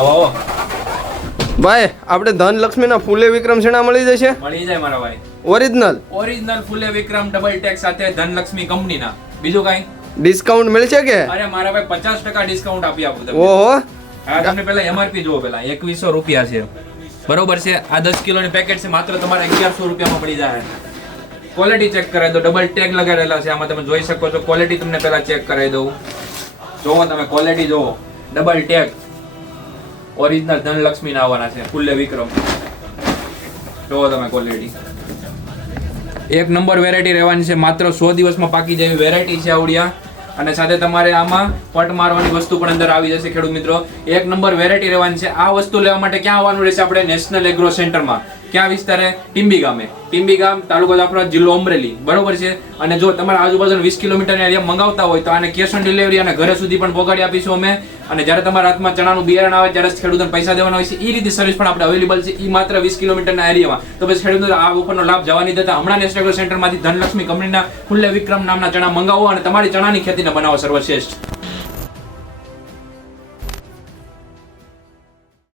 આવો ભાઈ આપણે ધનલક્ષ્મીના ફૂલે વિક્રમ શેના મળી જશે? મળી જાય મારા ભાઈ. ઓરિજિનલ ફૂલે વિક્રમ ડબલ ટેક સાથે ધનલક્ષ્મી કંપનીના. બીજું કાંઈ? ડિસ્કાઉન્ટ મળશે કે? અરે મારા ભાઈ 50% ડિસ્કાઉન્ટ આપી આપું તમને. ઓહો, હા, તમને પહેલા એમઆરપી જુઓ. પહેલા 2100 રૂપિયા છે, બરોબર છે. આ 10 કિલોની પેકેટ છે, માત્ર તમારે 1100 રૂપિયામાં પડી જાય. ક્વોલિટી ચેક કરાવી દો. ડબલ ટેગ લગાડેલા છે આમાં, તમે જોઈ શકો છો. ક્વોલિટી તમને પહેલા ચેક કરાવી દઉં. જોવો તમે ક્વોલિટી જોવો. ડબલ ટેગ ઓરિજિનલ ધનલક્ષ્મી ના આવવાના છે. ફૂલે વિક્રમ જોવો તમે ક્વોલિટી. એક નંબર વેરાયટી રહેવાની છે. માત્ર 100 દિવસમાં પાકી જેવી વેરાયટી છે આવડિયા. અને સાથે તમારે આમાં પટ મારવાની વસ્તુ પણ અંદર આવી જશે ખેડૂત મિત્રો. એક નંબર વેરાયટી રહેવાની છે. આ વસ્તુ લેવા માટે ક્યાં આવવાનું રહેશે? આપણે નેશનલ એગ્રો સેન્ટરમાં. ક્યાં વિસ્તારે? ટીંબી ગામે. ટીંબી ગામ, તાલુકો જાફરાબાદ, જિલ્લો અમરેલી, બરોબર છે. અને જો તમારા આજુબાજુ 20 કિલોમીટરના એરિયા મંગાવતા હોય તો આને કેશ ઓન ડિલિવરી અને ઘરે સુધી પણ પહોંચાડી આપીશું અમે. અને જ્યારે તમારા હાથમાં ચણાનું બિયારણ આવે ત્યારે ખેડૂતોને પૈસા દેવાના હોય છે. એ રીતે સર્વિસ પણ આપણે અવેલેબલ છે. એ માત્ર 20 કિલોમીટરના એરિયામાં. તો પછી ખેડૂતો આ ઓફરનો લાભ જવા નહીં દેતા. હમણાં નેશનલ એગ્રો સેન્ટરમાંથી ધનલક્ષ્મી કંપનીના ફૂલે વિક્રમ નામના ચણા મંગાવો અને તમારી ચણાની ખેતીને બનાવો સર્વશ્રેષ્ઠ.